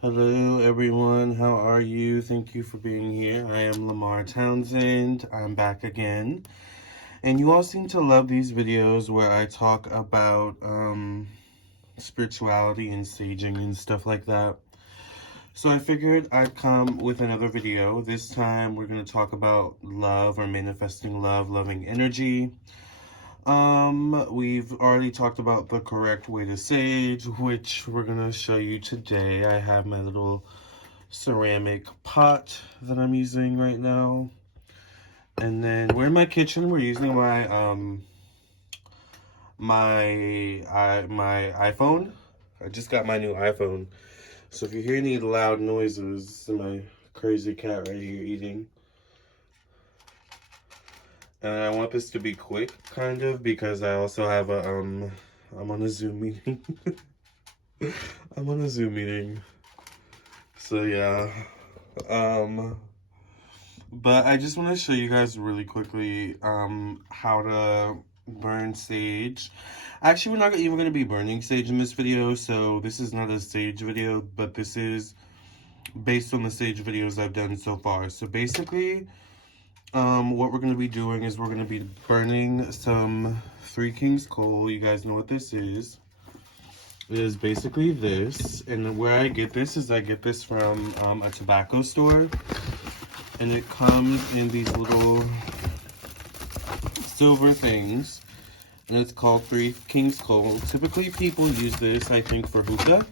Hello everyone, how are you? Thank you for being here. I am Lamarr Townsend. I'm back again. And you all seem to love these videos where I talk about spirituality and saging and stuff like that. So I figured I'd come with another video. This time we're going to talk about love or manifesting love, loving energy. We've already talked about the correct way to sage, which we're gonna show you today. I have my little ceramic pot that I'm using right now. And then we're in my kitchen. We're using my iPhone. I just got my new iPhone. So if you hear any loud noises, this is my crazy cat right here eating. And I want this to be quick, kind of, because I also have a, I'm on a Zoom meeting. I'm on a Zoom meeting. So, yeah. But I just want to show you guys really quickly, how to burn sage. Actually, we're not even going to be burning sage in this video, so this is not a sage video, but this is based on the sage videos I've done so far. So, basically, what we're going to be doing is we're going to be burning some Three Kings coal. You guys know what this is. It is basically this, and where I get this is I get this from a tobacco store, and it comes in these little silver things, and it's called Three Kings coal. Typically people use this, I think, for hookah,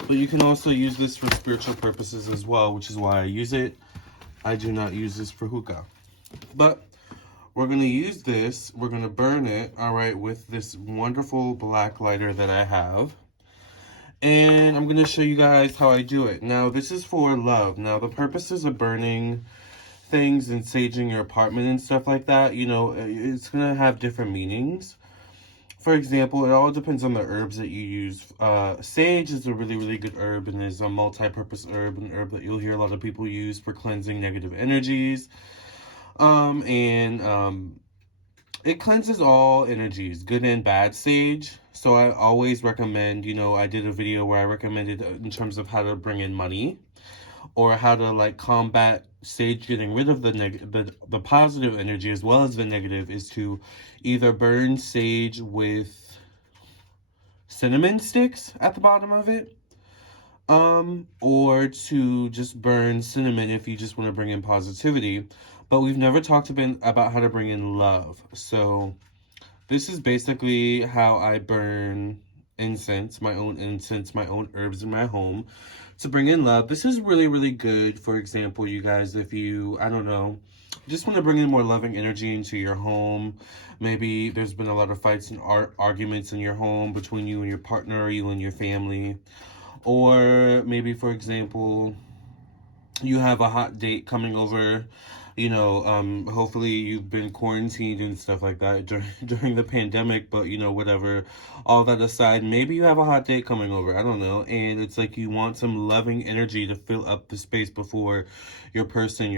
but you can also use this for spiritual purposes as well, which is why I use it. I do not use this for hookah. But we're going to use this, we're going to burn it, all right, with this wonderful black lighter that I have. And I'm going to show you guys how I do it. Now, this is for love. Now, the purposes of burning things and saging your apartment and stuff like that, you know, it's going to have different meanings. For example, it all depends on the herbs that you use. Sage is a really, really good herb and is a multi-purpose herb, an herb that you'll hear a lot of people use for cleansing negative energies. It cleanses all energies, good and bad sage. So I always recommend, you know, I did a video where I recommended in terms of how to bring in money or how to like combat sage getting rid of the positive energy as well as the negative is to either burn sage with cinnamon sticks at the bottom of it, or to just burn cinnamon if you just want to bring in positivity. But we've never talked about how to bring in love. So this is basically how I burn incense, my own herbs in my home to bring in love. This is really, really good. For example, you guys, if you, I don't know, just want to bring in more loving energy into your home. Maybe there's been a lot of fights and arguments in your home between you and your partner or you and your family. Or maybe, for example, you have a hot date coming over, you know, hopefully you've been quarantined and stuff like that during the pandemic, but, you know, whatever, all that aside, maybe you have a hot date coming over, I don't know, and it's like you want some loving energy to fill up the space before your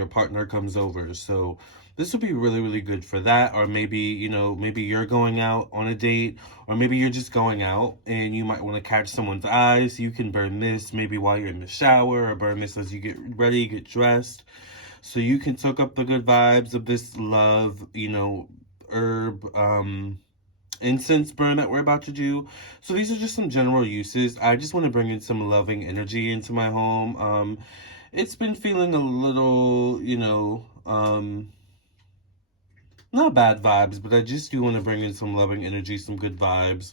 partner comes over. So this would be really, really good for that. Or maybe, you know, maybe you're going out on a date, or maybe you're just going out and you might want to catch someone's eyes. You can burn this maybe while you're in the shower, or burn this as you get ready, get dressed. So you can soak up the good vibes of this love, you know, herb, incense burn that we're about to do. So these are just some general uses. I just want to bring in some loving energy into my home. It's been feeling a little, you know, not bad vibes, but I just do want to bring in some loving energy, some good vibes.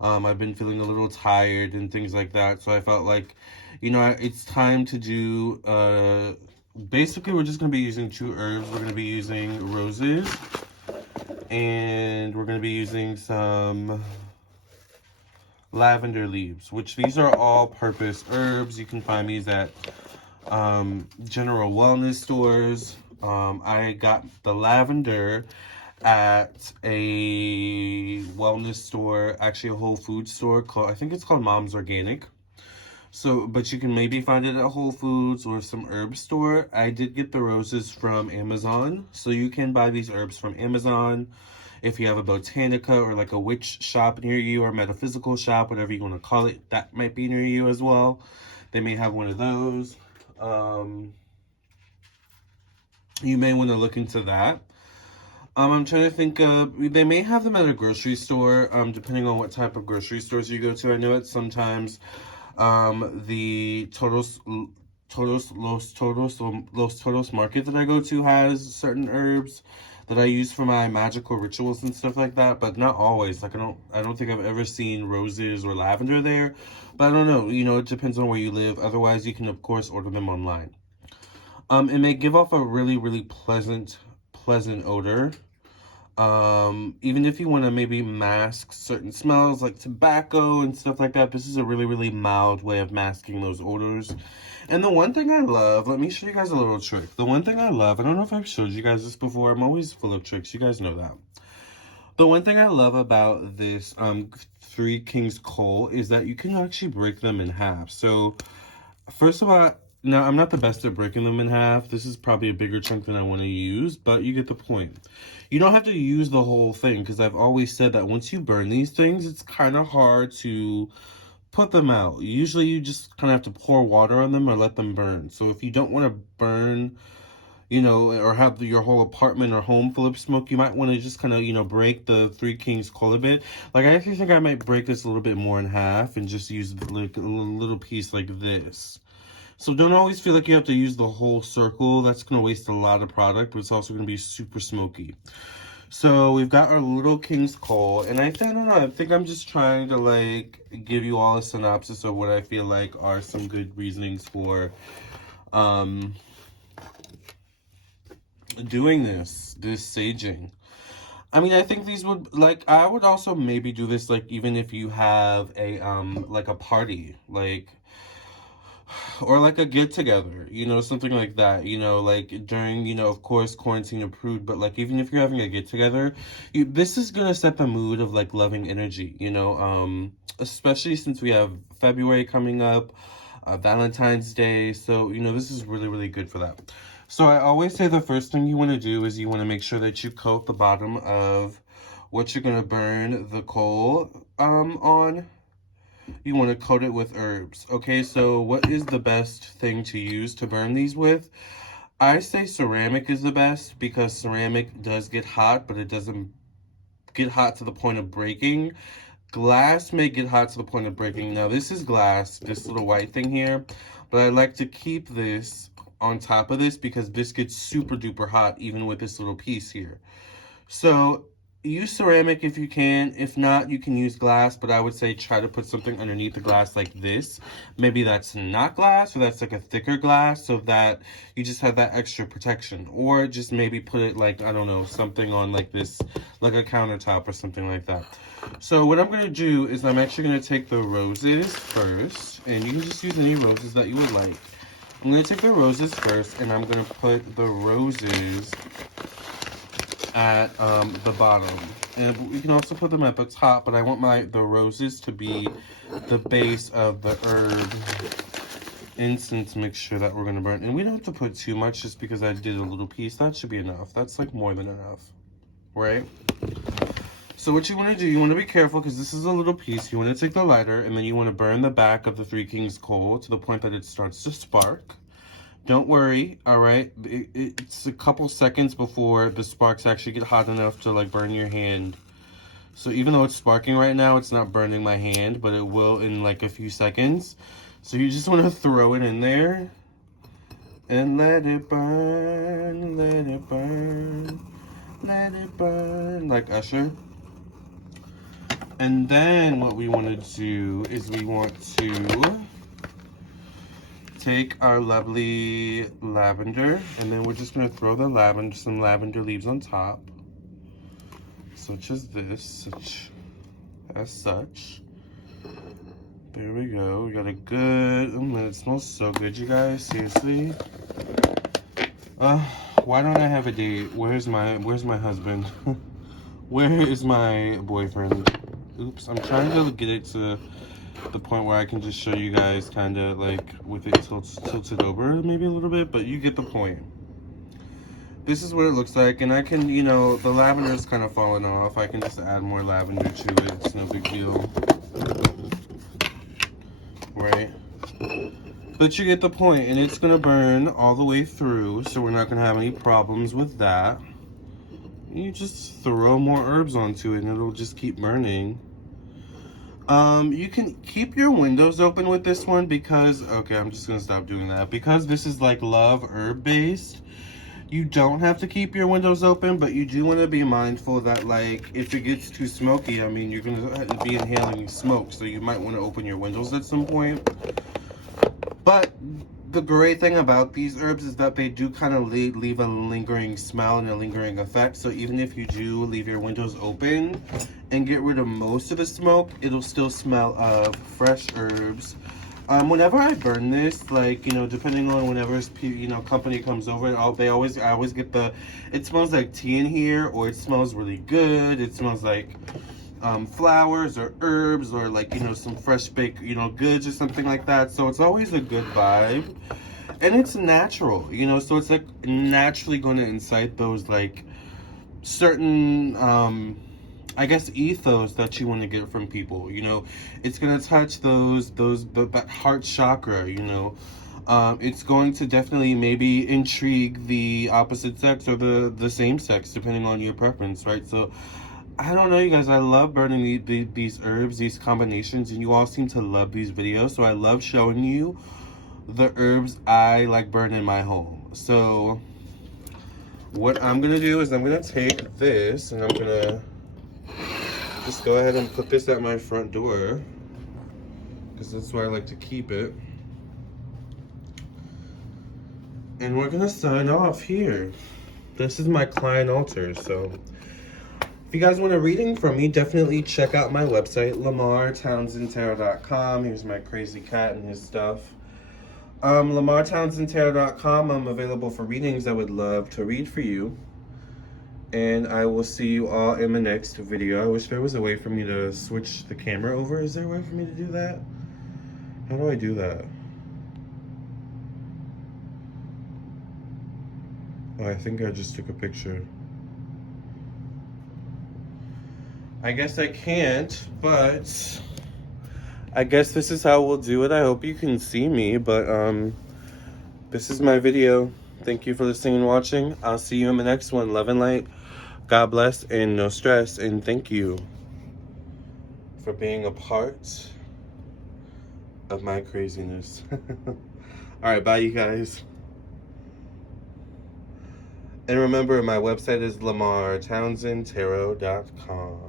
I've been feeling a little tired and things like that, so I felt like, you know, it's time to do, basically we're just going to be using two herbs. We're going to be using roses, and we're going to be using some lavender leaves, which these are all-purpose herbs. You can find these at general wellness stores. I got the lavender at a wellness store, actually a Whole Foods store called, I think it's called Mom's Organic. So, but you can maybe find it at Whole Foods or some herb store. I did get the roses from Amazon, so you can buy these herbs from Amazon. If you have a botanica or like a witch shop near you, or metaphysical shop, whatever you want to call it, that might be near you as well. They may have one of those. You may want to look into that. I'm trying to think of, they may have them at a grocery store, depending on what type of grocery stores you go to. I know that sometimes the Los Toros market that I go to has certain herbs that I use for my magical rituals and stuff like that, but not always. Like I don't think I've ever seen roses or lavender there, but I don't know, you know, it depends on where you live. Otherwise, you can of course order them online. It may give off a really, really pleasant odor. Even if you want to maybe mask certain smells like tobacco and stuff like that, this is a really, really mild way of masking those odors. And the one thing I love, let me show you guys a little trick. The one thing I love, I don't know if I've showed you guys this before, I'm always full of tricks, you guys know that. The one thing I love about this Three Kings coal is that you can actually break them in half. So first of all, now, I'm not the best at breaking them in half. This is probably a bigger chunk than I want to use, but you get the point. You don't have to use the whole thing, because I've always said that once you burn these things, it's kind of hard to put them out. Usually, you just kind of have to pour water on them or let them burn. So if you don't want to burn, you know, or have your whole apartment or home full of smoke, you might want to just kind of, you know, break the Three Kings coal a bit. Like, I actually think I might break this a little bit more in half and just use like a little piece like this. So don't always feel like you have to use the whole circle. That's going to waste a lot of product, but it's also going to be super smoky. So we've got our little King's Coal, and I don't know, I think I'm just trying to like give you all a synopsis of what I feel like are some good reasonings for doing this saging. I mean, I think these would, like, I would also maybe do this, like, even if you have a, like, a party, like, or like a get together, you know, something like that, you know, like during, you know, of course, quarantine approved, but like even if you're having a get together, this is gonna set the mood of like loving energy, you know, especially since we have February coming up, Valentine's Day, so you know, this is really, really good for that. So I always say the first thing you want to do is you want to make sure that you coat the bottom of what you're gonna burn the coal on. You want to coat it with herbs. Okay, so what is the best thing to use to burn these with? I say ceramic is the best because ceramic does get hot, but it doesn't get hot to the point of breaking. Glass may get hot to the point of breaking. Now, this is glass, this little white thing here, but I like to keep this on top of this because this gets super duper hot even with this little piece here. So use ceramic if you can. If not, you can use glass, but I would say try to put something underneath the glass like this. Maybe that's not glass, or that's like a thicker glass, so that you just have that extra protection. Or just maybe put it like, I don't know, something on like this, like a countertop or something like that. So what I'm going to do is I'm actually going to take the roses first, and you can just use any roses that you would like. I'm going to take the roses first, and I'm going to put the roses at the bottom, and we can also put them at the top, but I want the roses to be the base of the herb incense mixture that we're going to burn. And we don't have to put too much just because I did a little piece. That should be enough. That's like more than enough, right? So what you want to do, you want to be careful because this is a little piece. You want to take the lighter and then you want to burn the back of the Three Kings coal to the point that it starts to spark. Don't worry, all right? It's a couple seconds before the sparks actually get hot enough to like burn your hand. So even though it's sparking right now, it's not burning my hand, but it will in like a few seconds. So you just want to throw it in there and let it burn, let it burn, let it burn, like Usher. And then what we want to do is we want to take our lovely lavender, and then we're just going to throw some lavender leaves on top, such as this, as such. There we go. We got a good, it smells so good, you guys, seriously. Why don't I have a date? Where's my husband? Where is my boyfriend? Oops, I'm trying to get it to the point where I can just show you guys kind of like with it tilted over maybe a little bit, but you get the point. This is what it looks like, and I can, you know, the lavender is kind of falling off. I can just add more lavender to it. It's no big deal, right? But you get the point, and it's gonna burn all the way through, so we're not gonna have any problems with that. You just throw more herbs onto it and it'll just keep burning. You can keep your windows open with this one because, okay, I'm just gonna stop doing that. Because this is like love herb based, you don't have to keep your windows open, but you do want to be mindful that, like, if it gets too smoky, I mean, you're gonna be inhaling smoke, so you might want to open your windows at some point. But the great thing about these herbs is that they do kind of leave a lingering smell and a lingering effect. So even if you do leave your windows open and get rid of most of the smoke, it'll still smell of fresh herbs. Whenever I burn this, like, you know, depending on whenever, you know, company comes over, I always get the, it smells like tea in here, or it smells really good. It smells like flowers or herbs, or like, you know, some fresh baked, you know, goods or something like that. So it's always a good vibe, and it's natural, you know, so it's like naturally going to incite those like certain I guess ethos that you want to get from people. You know, it's going to touch that heart chakra, you know. It's going to definitely maybe intrigue the opposite sex or the same sex, depending on your preference, right? So I don't know, you guys. I love burning these herbs, these combinations, and you all seem to love these videos. So I love showing you the herbs I like burn in my home. So what I'm gonna do is I'm gonna take this and I'm gonna just go ahead and put this at my front door, because that's where I like to keep it. And we're gonna sign off here. This is my client altar, so if you guys want a reading from me, definitely check out my website, LamarrTownsendTarot.com. Here's my crazy cat and his stuff. LamarrTownsendTarot.com. I'm available for readings. I would love to read for you. And I will see you all in the next video. I wish there was a way for me to switch the camera over. Is there a way for me to do that? How do I do that? Oh, I think I just took a picture. I guess I can't, but I guess this is how we'll do it. I hope you can see me, but this is my video. Thank you for listening and watching. I'll see you in the next one. Love and light. God bless and no stress. And thank you for being a part of my craziness. All right, bye, you guys. And remember, my website is LamarrTownsendTarot.com.